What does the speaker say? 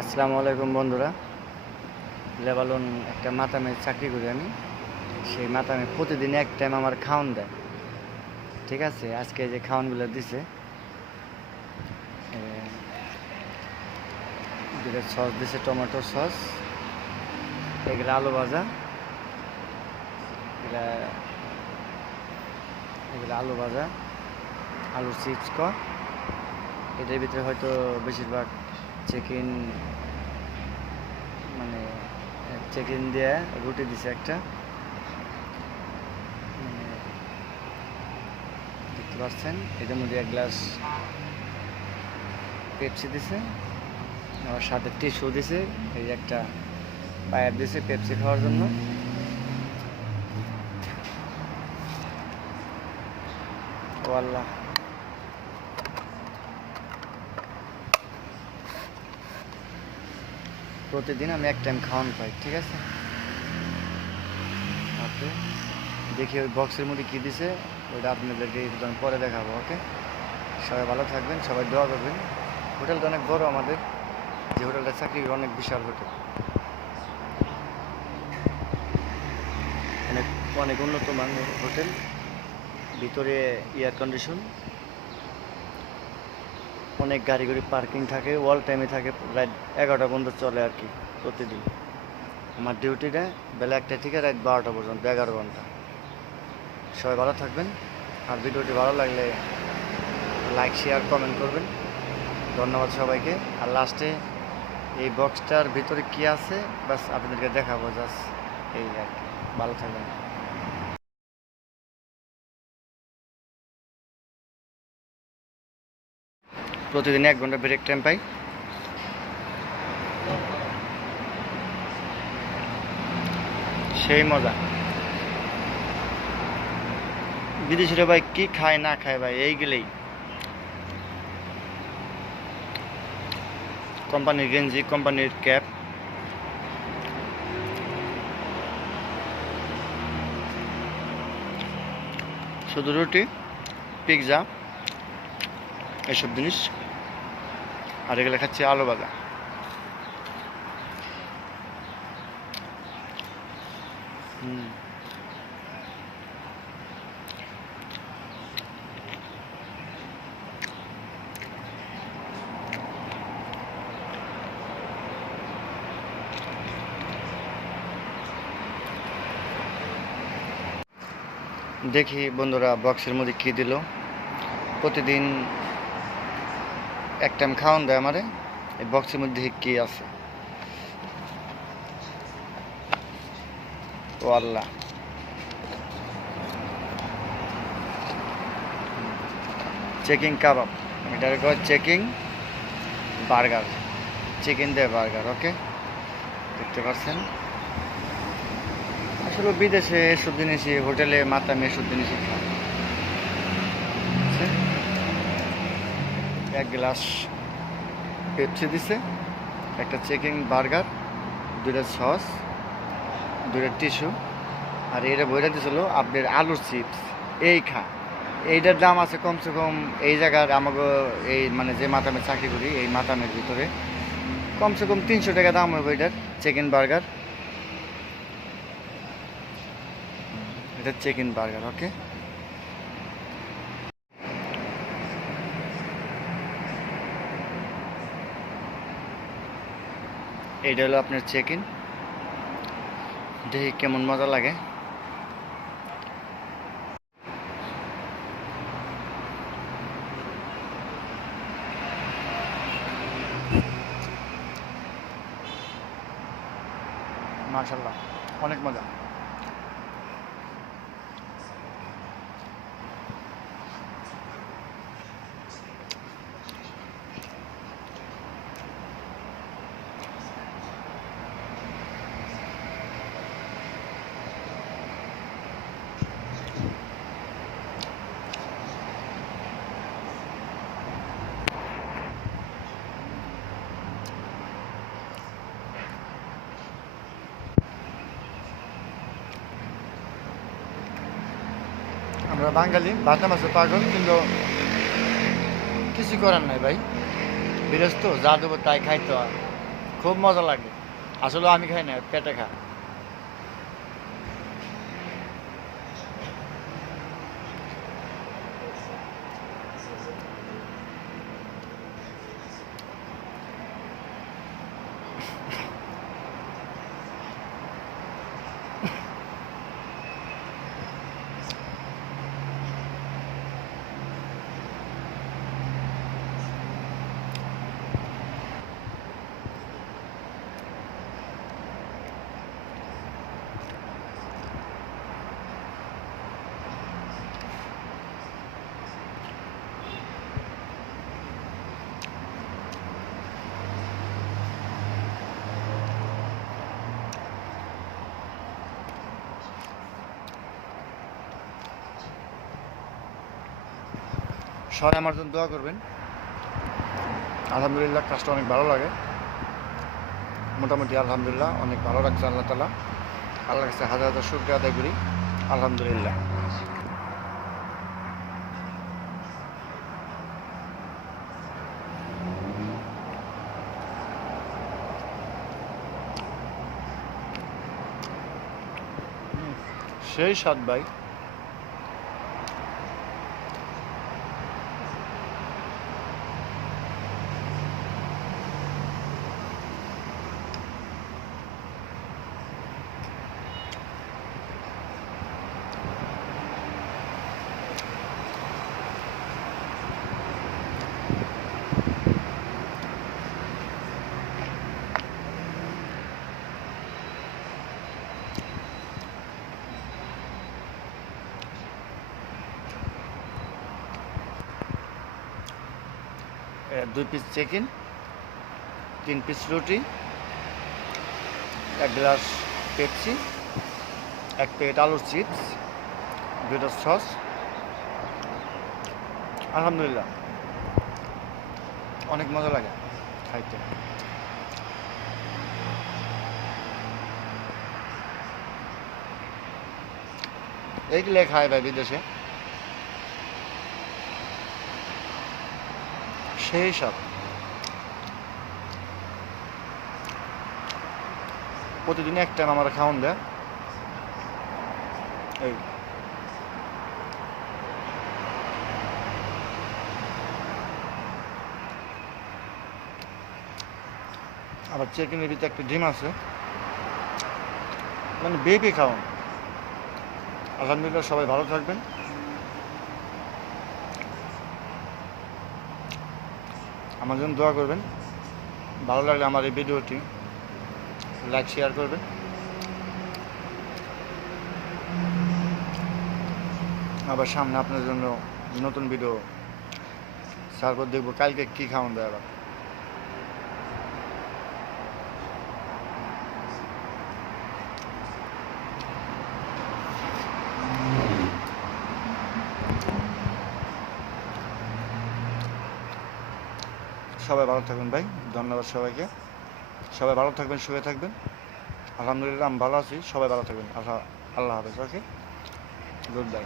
আসসালামু আলাইকুম বন্ধুরা। লেবালন একটা মাতামে চাকরি করি আমি। সেই মাতামে প্রতিদিন এক টাইম আমার খাওয়ান দেয়। ঠিক আছে? আজকে যে খাওয়ানগুলো দিছে। দুটো সস দিছে, টমেটো সস। এগুলো আলু ভাজা। এগুলা, এগুলো আলু ভাজা। আলু চিপস ক। এটার ভিতরে হয়তো বেশিরভাগ চিকেন মানে চিকেন দিয়ে রুটি দিছে একটা। মানে দেখতে পাচ্ছেন এটার মধ্যে এক গ্লাস পেপসি দিছে আর সাথে টিস্যু দিছে, এই একটা পায়ার দিছে পেপসি খাওয়ার জন্য। ও আল্লাহ। প্রতিদিন আমি এক টাইম খাওয়ান পাই, ঠিক আছে? ওকে দেখি ওই বক্সের মধ্যে কী দিছে, ওইটা আপনাদেরকে পরে দেখাবো ওকে সবাই ভালো থাকবেন, সবাই দোয়া করবেন। হোটেলটা অনেক বড় আমাদের, যে হোটেলটা চাকরি অনেক বিশাল হোটেল। অনেক অনেক উন্নত মানের হোটেল, ভিতরে এয়ার কন্ডিশন অনেক গাড়ি গাড়ি পার্কিং থাকে অল টাইমে থাকে, রাত এগারোটা পর্যন্ত চলে আর কি প্রতিদিন। আমার ডিউটিটা বেলা একটা থেকে রাত বারোটা পর্যন্ত, এগারো ঘণ্টা। সবাই ভালো থাকবেন। আর ভিডিওটি ভালো লাগলে লাইক শেয়ার কমেন্ট করবেন। ধন্যবাদ সবাইকে। আর লাস্টে এই বক্সটার ভিতরে কি আছে? বাস আপনাদেরকে দেখাবো জাস্ট এই আর কি। ভালো থাকবেন। প্রতিদিন এক ঘণ্টা ব্রেক টাইম পাই। সেই মজা। বিদেশিরা ভাই কি খায়, না খায় ভাই, এইগুলোই। কোম্পানির গেঞ্জি, কোম্পানির ক্যাপ শুধু রুটি পিৎজা এইসব জিনিস। আর এগুলো খাচ্ছি আলু ভাজা। হুম। দেখি বন্ধুরা বক্সের মধ্যে কী দিল। প্রতিদিন এক টাইম খাওয়ান দেয় আমারে, এই বক্সের মধ্যে কি আছে? ও আল্লাহ। চেকিং কাবাব এটার কয় চেকিং বার্গার চিকেন দেয় বার্গার ওকে দেখতে পাচ্ছেন? আসলে বিদেশে এসব জিনিসই, হোটেলে মাতামে এসব জিনিসই খায়। এক গ্লাস পেপসি দিছে, একটা চিকেন বার্গার, দুইটা সস, দুইটা টিস্যু, আর এটা বইটা দিছিল আপনার আলুর চিপস। এই খা। এইটার দাম আছে কমসে কম এই জায়গার আমাকে এই মানে যে মাতামে চাকরি করি, এই মাতামের ভিতরে কমসে কম তিনশো টাকা দাম হবে এটার চিকেন বার্গার। এটা চিকেন বার্গার, ওকে? এইটা হলো আপনার চেক ইন দেখি কেমন মজা লাগে। মাশাল্লাহ অনেক মজা। আমরা বাঙালি ভাতা মাছে পাগল, কিন্তু কিছু করার নাই ভাই। বিরস্ত যা দেবো তাই খাইতে খুব মজা লাগে। আসলে আমি খাই না, পেটে খা সবাই আমার জন্য দোয়া করবেন। আলহামদুলিল্লাহ, কাজটা অনেক ভালো লাগে। মোটামুটি আলহামদুলিল্লাহ, অনেক ভালো লাগছে আল্লাহ তালা আল্লাহ কাছে হাজার হাজার শুক্রিয়া আদায় করি। আলহামদুলিল্লাহ। সেই সাত ভাই। দুই পিস চিকেন তিন পিস রুটি, এক গ্লাস পেপসি এক প্লেট আলুর চিপস দুটো সস আলহামদুলিল্লাহ। অনেক মজা লাগে খাইতে। এইগুলো খায় ভাই বিদেশে? সেই সব প্রতিদিন এক টাইম আমার খাওয়ান দেয়। এই। আবার চিকেনের ভিতরে একটা ডিম আছে। মানে বেবি খাওয়ান। আলহামদুলিল্লাহ সবাই ভালো থাকবেন। আমার জন্য দোয়া করবেন। ভালো লাগলে আমার এই ভিডিওটি লাইক শেয়ার করবেন। আবার সামনে আপনার জন্য নতুন ভিডিও সারপর দেখব কালকে কী খাওয়ান দেয় আবার। সবাই ভালো থাকবেন ভাই, ধন্যবাদ সবাইকে। সবাই ভালো থাকবেন, সুখে থাকবেন। আলহামদুলিল্লাহ, আমি ভালো আছি, সবাই ভালো থাকবেন। আল্লাহ আল্লাহ হাফেজ ওকে গুড বাই